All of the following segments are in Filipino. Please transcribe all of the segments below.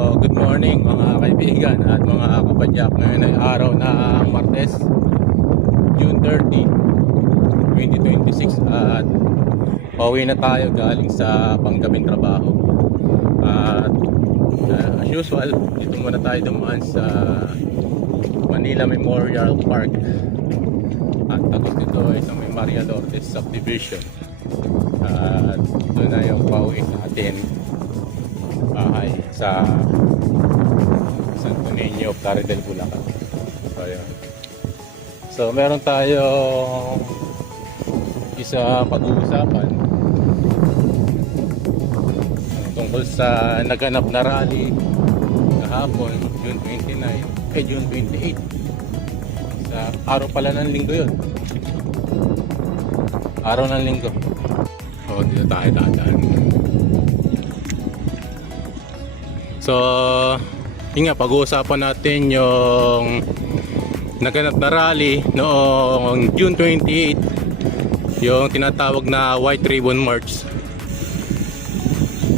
good morning mga kaibigan at mga kapadyak. Ngayon ay araw na Martes, June 30, 2026 at pauwi na tayo galing sa panggabing trabaho. At as usual, dito muna tayo dumaan sa Manila Memorial Park. At tapos dito ay sa may Maria Lourdes Subdivision. At doon na yung pauwi natin bahay sa Santo Niño, Plaridel, Bulacan. So, yun. So, meron tayong isa pag-uusapan tungkol sa naganap na rally kahapon, June 29, June 28. Sa araw pala ng linggo yun. Araw ng linggo. So, dito tayo dadaan. So, yun nga, pag-uusapan natin yung naganap na rally noong June 28, yung tinatawag na White Ribbon March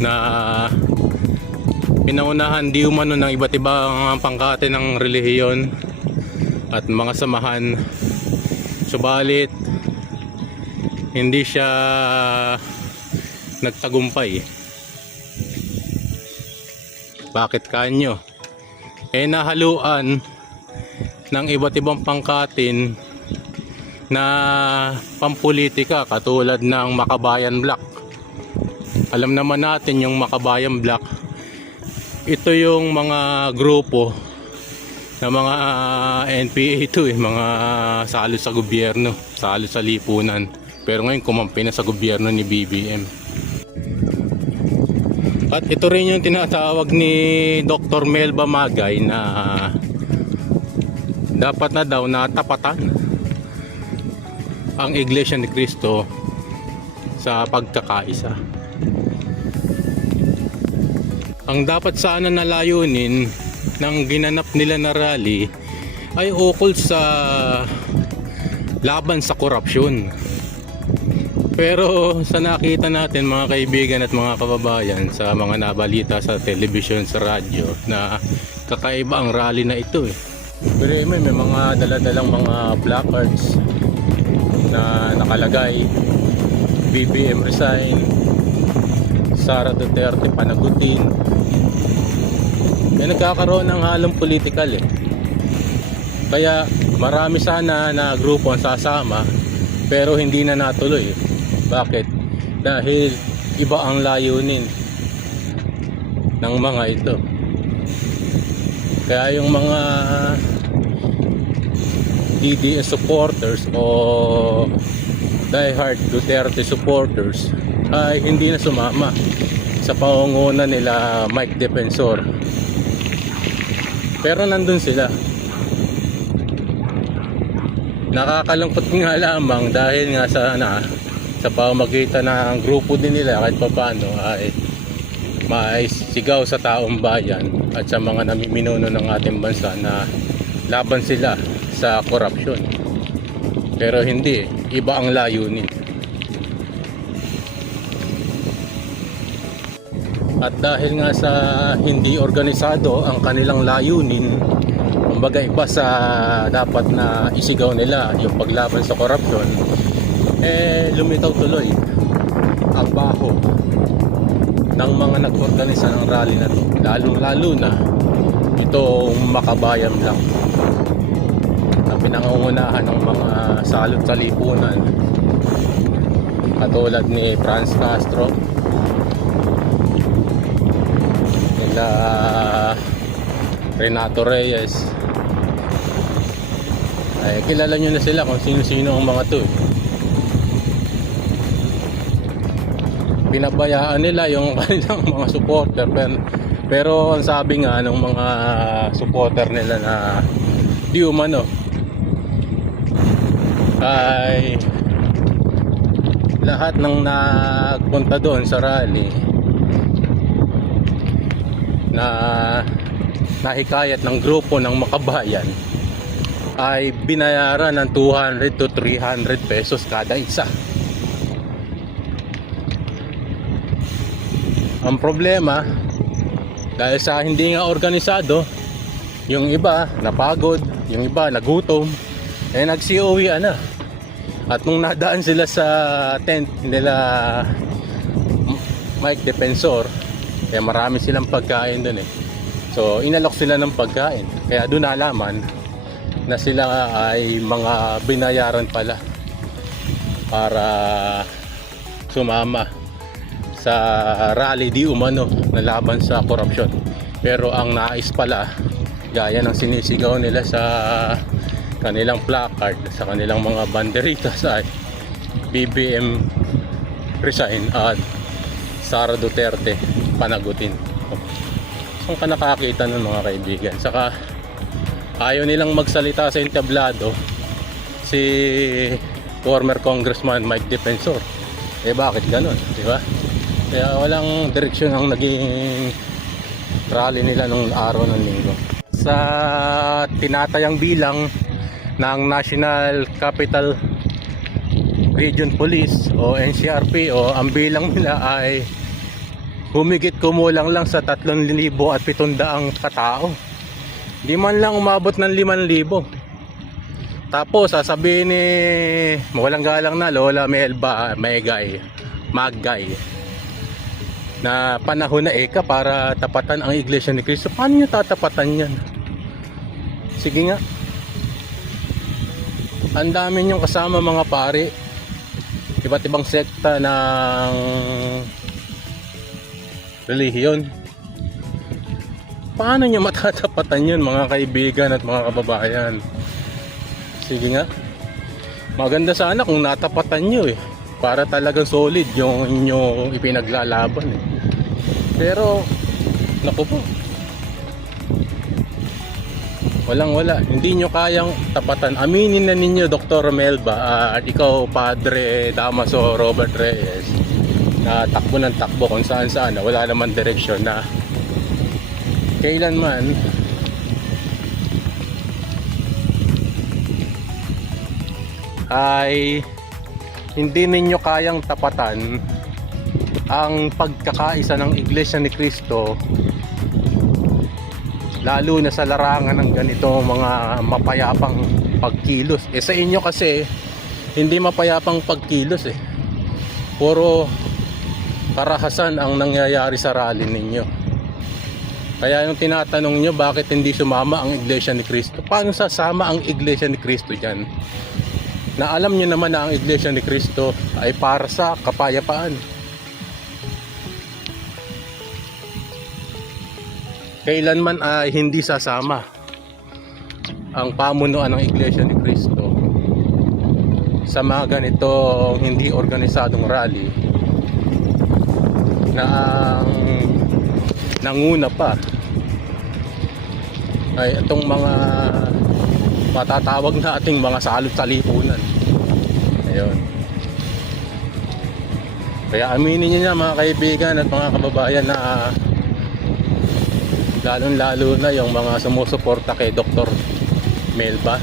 na pinaunahan di umano ng iba't ibang pangkate ng relihiyon at mga samahan. Subalit hindi siya nagtagumpay. Bakit kanyo? Nahaluan ng iba't ibang pangkatin na pampolitika katulad ng Makabayan Black. Alam naman natin yung Makabayan Black, ito yung mga grupo na mga NPA ito, mga salo sa gobyerno, salo sa lipunan, pero ngayon kumampi na sa gobyerno ni BBM. At ito rin yung tinatawag ni Dr. Melba Magay na dapat na daw natapatan ang Iglesia ni Cristo sa pagkakaisa. Ang dapat sana na layunin ng ginanap nila na rally ay ukol sa laban sa korupsyon. Pero sa nakita natin mga kaibigan at mga kababayan sa mga nabalita sa television, sa radyo, na kakaiba ang rally na ito Pero may mga daladalang mga placards na nakalagay BBM resign, Sara Duterte panagutin. Nagkakaroon ng halong politikal Kaya marami sana na grupo ang sasama pero hindi na natuloy. Bakit? Dahil iba ang layunin ng mga ito. Kaya yung mga DDS supporters o diehard Duterte supporters ay hindi na sumama sa pangunguna nila Mike Defensor. Pero nandun sila. Nakakalungkot nga lamang dahil nga sa pamamagitan ng grupo din nila kahit papaano ay maisigaw sa taong bayan at sa mga namiminuno ng ating bansa na laban sila sa korupsyon. Pero hindi, iba ang layunin. At dahil nga sa hindi organisado ang kanilang layunin, kumbaga iba sa dapat na isigaw nila yung paglaban sa korupsyon, lumitaw tuloy ang baho ng mga nag-organisa ng rally na to, lalo na itong Makabayan Black na pinangungunahan ng mga salot sa lipunan katulad ni Franz Castro, nila Renato Reyes. Ay kilala nyo na sila kung sino-sino ang mga to Pinabayaan nila yung kanilang mga supporter pero ang sabi nga ng mga supporter nila na di umano ay lahat ng nagpunta doon sa rally na nahikayat ng grupo ng Makabayan ay binayaran ng 200 to 300 pesos kada isa. Ang problema, Dahil sa hindi nga organisado, yung iba napagod, yung iba nagutom, eh nag-COE na. At nung nadaan sila sa tent nila Mike Defensor, eh marami silang pagkain doon eh. So inalok sila ng pagkain. Kaya doon nalaman na sila ay mga binayaran pala para sumama sa rally di umano na laban sa korupsyon. Pero ang nais pala, gaya ng sinisigaw nila sa kanilang placard, sa kanilang mga banderitas, ay BBM resign at Sara Duterte panagutin. Saan ka nakakita ng mga kaibigan? Saka ayaw nilang magsalita sa entablado si former Congressman Mike Defensor. Eh bakit ganun, di ba? Kaya walang direksyon ang naging rally nila nung araw ng linggo. Sa tinatayang bilang ng National Capital Region Police o NCRP, o ang bilang nila ay humigit kumulang lang sa 3,700 katao. Di man lang umabot ng 5,000. Tapos sasabihin ni walang galang na Lola Melba Magay na panahon na eka para tapatan ang Iglesia ni Cristo. Paano nyo tatapatan yan? Sige nga. Ang dami nyong kasama mga pari, iba't ibang sekta ng relihiyon. Paano nyo matatapatan yun mga kaibigan at mga kababayan? Sige nga. Maganda sana kung natapatan nyo eh, para talagang solid yung inyong ipinaglalaban eh. Pero naku po, walang-wala. Hindi nyo kayang tapatan. Aminin na ninyo, Dr. Melba at ikaw, Padre Damaso Robert Reyes, na takbo ng takbo kung saan-saan na wala naman direksyon, na kailanman ay hindi ninyo kayang tapatan ang pagkakaisa ng Iglesia ni Cristo, lalo na sa larangan ng ganitong mga mapayapang pagkilos. Eh sa inyo kasi hindi mapayapang pagkilos eh, puro karahasan ang nangyayari sa rally ninyo. Kaya yung tinatanong nyo bakit hindi sumama ang Iglesia ni Cristo, paano sasama ang Iglesia ni Cristo dyan, na alam nyo naman na ang Iglesia ni Cristo ay para sa kapayapaan? Kailanman ay hindi sasama ang pamunuan ng Iglesia ni Cristo sa mga ganitong hindi organisadong rally, na ang nanguna pa ay itong mga matatawag nating mga salot-salipunan. Ayun. Kaya aminin niyo na mga kaibigan at mga kababayan na lalong-lalo na yung mga sumusuporta kay Dr. Melba,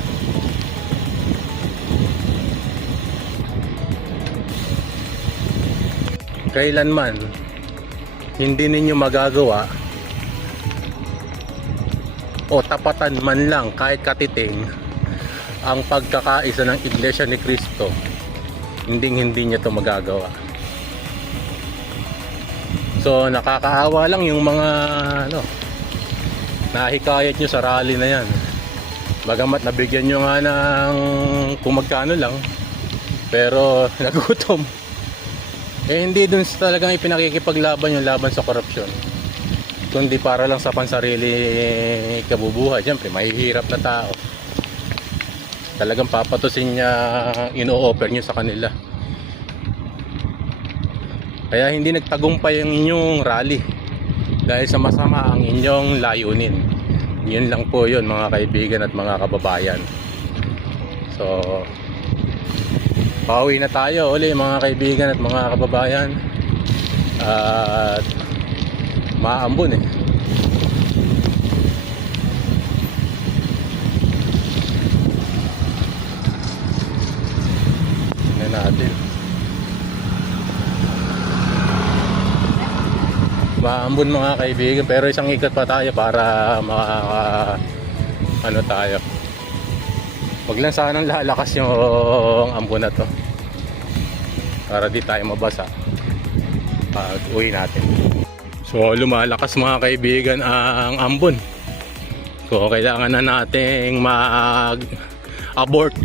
kailanman hindi ninyo magagawa o tapatan man lang kahit katiting ang pagkakaisa ng Iglesia ni Cristo. Hindi niya to magagawa. So nakakaawa lang yung mga nahikayat nyo sa rally na yan. Bagamat nabigyan nyo nga ng kung magkano lang, pero nagutom. Eh hindi dun talagang ipinakikipaglaban yung laban sa korupsyon, kundi para lang sa pansarili kabubuhay. Siyempre mahihirap na tao, talagang papatusin niya, ino-offer nyo sa kanila. Kaya hindi nagtagumpay ang inyong rally dahil sa masama ang inyong layunin. Yun lang po yun mga kaibigan at mga kababayan. So pauwi na tayo uli mga kaibigan at mga kababayan, at maambon eh. Tingnan natin. Maambon ambon mga kaibigan, pero isang ikot pa tayo para ano tayo. Wag lang sanang lalakas yung ambon na to para di tayo mabasa pag uwi natin. So lumalakas mga kaibigan ang ambon. So kailangan na nating mag-abort.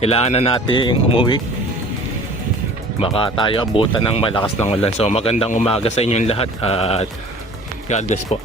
Kailangan na nating umuwi. Baka tayo abutan ng malakas ng ulan. So magandang umaga sa inyong lahat at God bless po.